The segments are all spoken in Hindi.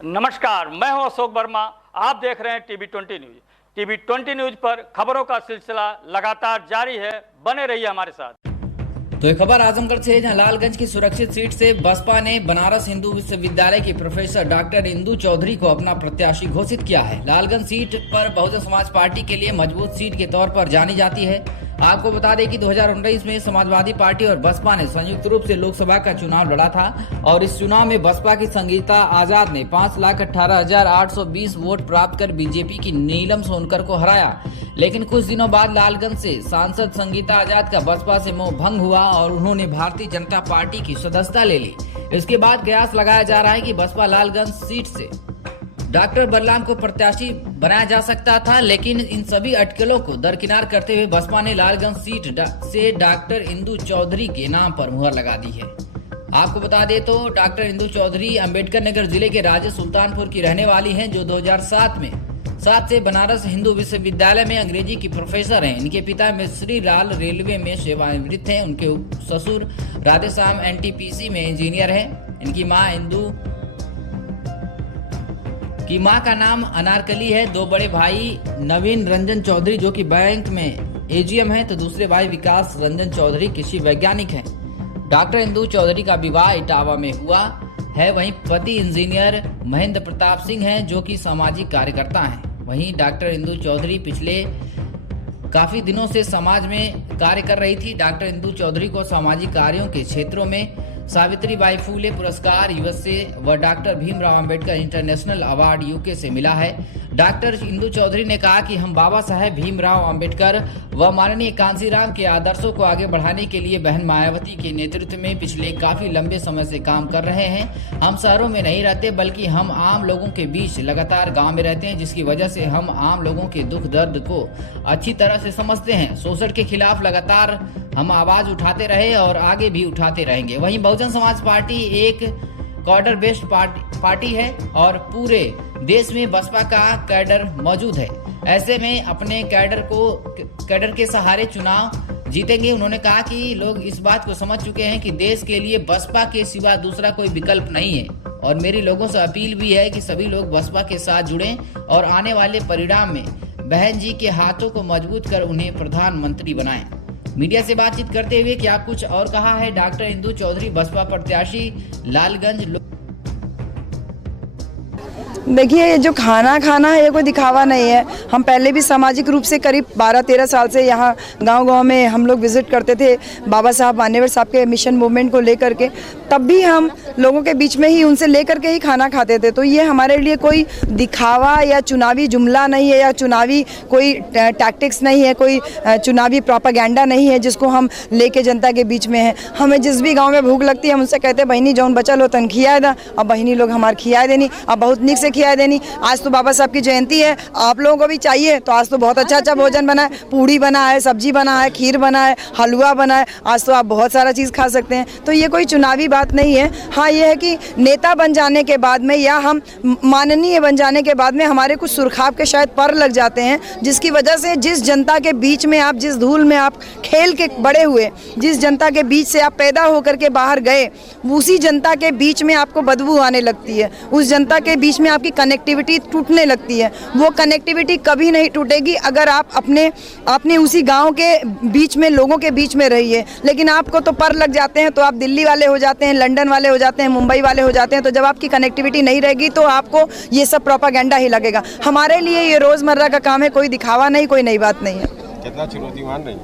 नमस्कार, मैं हूं अशोक वर्मा। आप देख रहे हैं टीवी 20 न्यूज। टीवी 20 न्यूज पर खबरों का सिलसिला लगातार जारी है। बने रहिए हमारे साथ। तो एक खबर आजमगढ़ से है, जहां लालगंज की सुरक्षित सीट से बसपा ने बनारस हिंदू विश्वविद्यालय की प्रोफेसर डॉक्टर इंदु चौधरी को अपना प्रत्याशी घोषित किया है। लालगंज सीट पर बहुजन समाज पार्टी के लिए मजबूत सीट के तौर पर जानी जाती है। आपको बता दें कि 2019 में समाजवादी पार्टी और बसपा ने संयुक्त रूप से लोकसभा का चुनाव लड़ा था और इस चुनाव में बसपा की संगीता आजाद ने 5,18,820 वोट प्राप्त कर बीजेपी की नीलम सोनकर को हराया। लेकिन कुछ दिनों बाद लालगंज से सांसद संगीता आजाद का बसपा से मोह भंग हुआ और उन्होंने भारतीय जनता पार्टी की सदस्यता ले ली। इसके बाद कयास लगाया जा रहा है कि बसपा लालगंज सीट से डॉक्टर बलराम को प्रत्याशी बनाया जा सकता था, लेकिन इन सभी अटकलों को दरकिनार करते हुए बसपा ने लालगंज सीट से डॉक्टर इंदु चौधरी के नाम पर मुहर लगा दी है। आपको बता दें तो डॉक्टर इंदु चौधरी अंबेडकर नगर जिले के राजे सुल्तानपुर की रहने वाली हैं, जो 2007 से बनारस हिंदू विश्वविद्यालय में अंग्रेजी की प्रोफेसर हैं। इनके पिता मिस्री लाल रेलवे में सेवानिवृत्त हैं। उनके ससुर राधेश्याम NTPC में इंजीनियर हैं। इनकी माँ का नाम अनारकली है। दो बड़े भाई नवीन रंजन चौधरी जो कि बैंक में AGM है, तो दूसरे भाई विकास रंजन चौधरी कृषि वैज्ञानिक हैं। डॉक्टर इंदु चौधरी का विवाह इटावा में हुआ है। वहीं पति इंजीनियर महेंद्र प्रताप सिंह हैं, जो कि सामाजिक कार्यकर्ता हैं। वहीं डॉक्टर इंदु चौधरी पिछले काफी दिनों से समाज में कार्य कर रही थी। डॉक्टर इंदु चौधरी को सामाजिक कार्यों के क्षेत्रों में सावित्रीबाई फूले पुरस्कार USA व doctor Bhimrao Ambedkar international award UK से मिला है। डॉक्टर इंदु चौधरी ने कहा कि हम बाबा साहेब भीमराव अंबेडकर व माननीय कांशीराम के आदर्शों को आगे बढ़ाने के लिए बहन मायावती के नेतृत्व में पिछले काफी लंबे समय से काम कर रहे हैं। हम शहरों में नहीं रहते, बल्कि हम आम लोगों के बीच लगातार गाँव में रहते हैं, जिसकी वजह से हम आम लोगों के दुख दर्द को अच्छी तरह से समझते हैं। शोषण के खिलाफ लगातार हम आवाज उठाते रहे और आगे भी उठाते रहेंगे। वहीं बहुजन समाज पार्टी एक कैडर बेस्ड पार्टी है और पूरे देश में बसपा का कैडर मौजूद है। ऐसे में अपने कैडर के सहारे चुनाव जीतेंगे। उन्होंने कहा कि लोग इस बात को समझ चुके हैं कि देश के लिए बसपा के सिवा दूसरा कोई विकल्प नहीं है और मेरी लोगों से अपील भी है कि सभी लोग बसपा के साथ जुड़ें और आने वाले परिणाम में बहन जी के हाथों को मजबूत कर उन्हें प्रधानमंत्री बनाएं। मीडिया से बातचीत करते हुए क्या कुछ और कहा है डॉक्टर इंदु चौधरी, बसपा प्रत्याशी लालगंज। देखिए, ये जो खाना है ये कोई दिखावा नहीं है। हम पहले भी सामाजिक रूप से करीब 12-13 साल से यहाँ गांव-गांव में हम लोग विजिट करते थे बाबा साहब मान्यवर साहब के मिशन मूवमेंट को लेकर के। तब भी हम लोगों के बीच में ही उनसे लेकर के ही खाना खाते थे। तो ये हमारे लिए कोई दिखावा या चुनावी जुमला नहीं है या चुनावी कोई टैक्टिक्स नहीं है, कोई चुनावी प्रोपागेंडा नहीं है जिसको हम लेके जनता के बीच में है। हमें जिस भी गाँव में भूख लगती है हम उनसे कहते हैं बहनी जौन बचल हो तन खियाए दा, और बहनी लोग हमारे खियाए देनी और बहुत निक से खियाए देनी। आज तो बाबा साहब की जयंती है, आप लोगों को भी चाहिए तो आज तो बहुत अच्छा भोजन बना है, पूड़ी बना है, सब्जी बना है, खीर बना है, हलवा बना है। आज तो आप बहुत सारा चीज़ खा सकते हैं। तो ये कोई चुनावी बात नहीं है। हाँ, ये है कि नेता बन जाने के बाद में या हम माननीय बन जाने के बाद में हमारे कुछ सुरखाव के शायद पर लग जाते हैं, जिसकी वजह से जिस जनता के बीच में आप, जिस धूल में आप खेल के बड़े हुए, जिस जनता के बीच से आप पैदा होकर के बाहर गए, उसी जनता के बीच में आपको बदबू आने लगती है। उस जनता के बीच में आपकी कनेक्टिविटी टूटने लगती है। वो कनेक्टिविटी कभी नहीं टूटेगी अगर आप अपने उसी गांव के बीच में, लोगों के बीच में रहिए। लेकिन आपको तो पर लग जाते हैं, तो आप दिल्ली वाले हो जाते हैं, लंदन वाले हो जाते हैं, मुंबई वाले हो जाते हैं। तो जब आपकी कनेक्टिविटी नहीं रहेगी तो आपको ये सब प्रोपागेंडा ही लगेगा। हमारे लिए ये रोज़मर्रा का काम है, कोई दिखावा नहीं, कोई नई बात नहीं है। कितना चुनौती मान रही?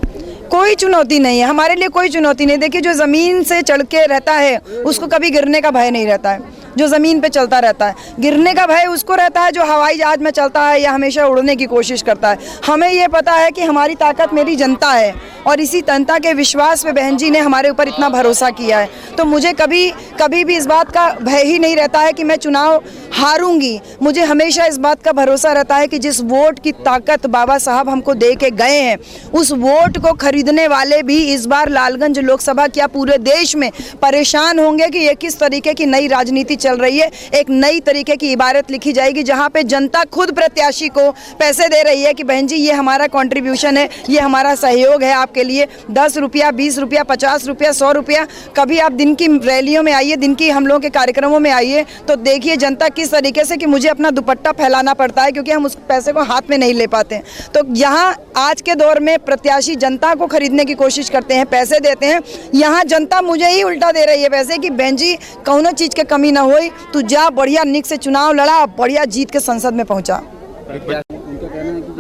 कोई चुनौती नहीं है, हमारे लिए कोई चुनौती नहीं। देखिए, जो ज़मीन से चढ़ के रहता है उसको कभी गिरने का भय नहीं रहता है। जो ज़मीन पे चलता रहता है, गिरने का भय उसको रहता है जो हवाई जहाज में चलता है या हमेशा उड़ने की कोशिश करता है। हमें ये पता है कि हमारी ताकत मेरी जनता है और इसी जनता के विश्वास पे बहन जी ने हमारे ऊपर इतना भरोसा किया है। तो मुझे कभी भी इस बात का भय ही नहीं रहता है कि मैं चुनाव हारूंगी। मुझे हमेशा इस बात का भरोसा रहता है कि जिस वोट की ताकत बाबा साहब हमको दे के गए हैं, उस वोट को खरीदने वाले भी इस बार लालगंज लोकसभा क्या पूरे देश में परेशान होंगे कि ये किस तरीके की नई राजनीति चल रही है। एक नई तरीके की इबारत लिखी जाएगी जहाँ पे जनता खुद प्रत्याशी को पैसे दे रही है कि बहन जी ये हमारा कंट्रीब्यूशन है, ये हमारा सहयोग है आपके लिए, 10 रुपया, 20 रुपया, 50 रुपया, 100 रुपया। कभी आप दिन की रैलियों में आइए, दिन की हम लोगों के कार्यक्रमों में आइए तो देखिए जनता किस तरीके से कि मुझे अपना दुपट्टा फैलाना पड़ता है क्योंकि हम उस पैसे को हाथ में नहीं ले पाते हैं। तो यहाँ आज के दौर में प्रत्याशी जनता को खरीदने की कोशिश करते हैं, पैसे देते हैं। यहाँ जनता मुझे ही उल्टा दे रही है पैसे कि बहन जी कौनो चीज़ की कमी ना होई, तू जा बढ़िया निक से चुनाव लड़ा, बढ़िया जीत के संसद में पहुँचा। उनका कहना है कि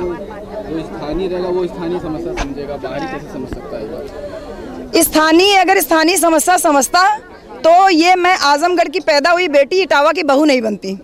जो स्थानीय रहेगा वो स्थानीय समस्या समझेगा, बाहरी कैसे समझ सकता है? स्थानीय अगर स्थानीय समस्या समझता तो ये मैं आजमगढ़ की पैदा हुई बेटी इटावा की बहू नहीं बनती।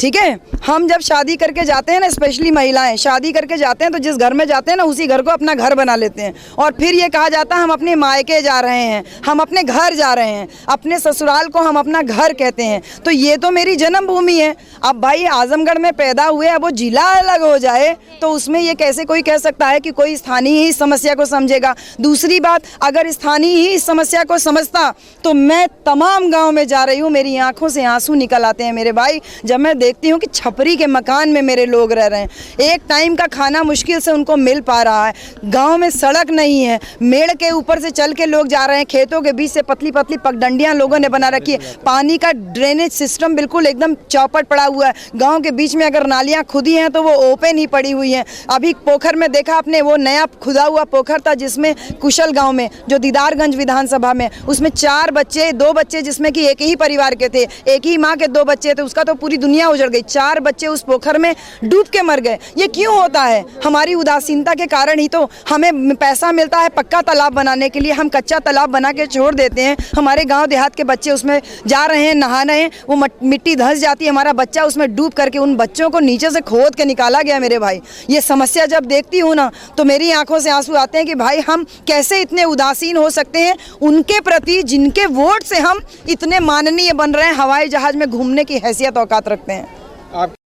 ठीक है, हम जब शादी करके जाते हैं ना, स्पेशली महिलाएं शादी करके जाते हैं तो जिस घर में जाते हैं ना उसी घर को अपना घर बना लेते हैं और फिर ये कहा जाता है हम अपने मायके जा रहे हैं, हम अपने घर जा रहे हैं, अपने ससुराल को हम अपना घर कहते हैं। तो ये तो मेरी जन्मभूमि है। अब भाई आजमगढ़ में पैदा हुए, अब वो जिला अलग हो जाए तो उसमें ये कैसे कोई कह सकता है कि कोई स्थानीय ही इस समस्या को समझेगा। दूसरी बात, अगर स्थानीय ही इस समस्या को समझता तो मैं तमाम गाँव में जा रही हूँ, मेरी आँखों से आंसू निकल आते हैं मेरे भाई जब मैं देखती हूँ कि छपरी के मकान में मेरे लोग रह रहे हैं, एक टाइम का खाना मुश्किल से उनको मिल पा रहा है, गांव में सड़क नहीं है, मेड़ के ऊपर से चल के लोग जा रहे हैं, खेतों के बीच से पतली पतली पगडंडियां लोगों ने बना रखी है, पानी का ड्रेनेज सिस्टम बिल्कुल एकदम चौपट पड़ा हुआ है, गांव के बीच में अगर नालियां खुदी हैं तो वो ओपन ही पड़ी हुई हैं। अभी पोखर में देखा आपने, वो नया खुदा हुआ पोखर था जिसमें कुशल गाँव में जो दीदारगंज विधानसभा में, उसमें 4 बच्चे, 2 बच्चे जिसमें कि एक ही परिवार के थे, एक ही माँ के 2 बच्चे थे, उसका तो पूरी दुनिया उजड़ गई। 4 बच्चे उस पोखर में डूब के मर गए। ये क्यों होता है? हमारी उदासीनता के कारण ही तो। हमें पैसा मिलता है पक्का तालाब बनाने के लिए, हम कच्चा तालाब बना के छोड़ देते हैं, हमारे गांव देहात के बच्चे उसमें जा रहे हैं, नहा रहे हैं, वो मिट्टी धंस जाती है, हमारा बच्चा उसमें डूब करके, उन बच्चों को नीचे से खोद के निकाला गया। मेरे भाई ये समस्या जब देखती हूँ ना तो मेरी आंखों से आंसू आते हैं कि भाई हम कैसे इतने उदासीन हो सकते हैं उनके प्रति जिनके वोट से हम इतने माननीय बन रहे हैं, हवाई जहाज में घूमने की हैसियत औकात रखते हैं। आप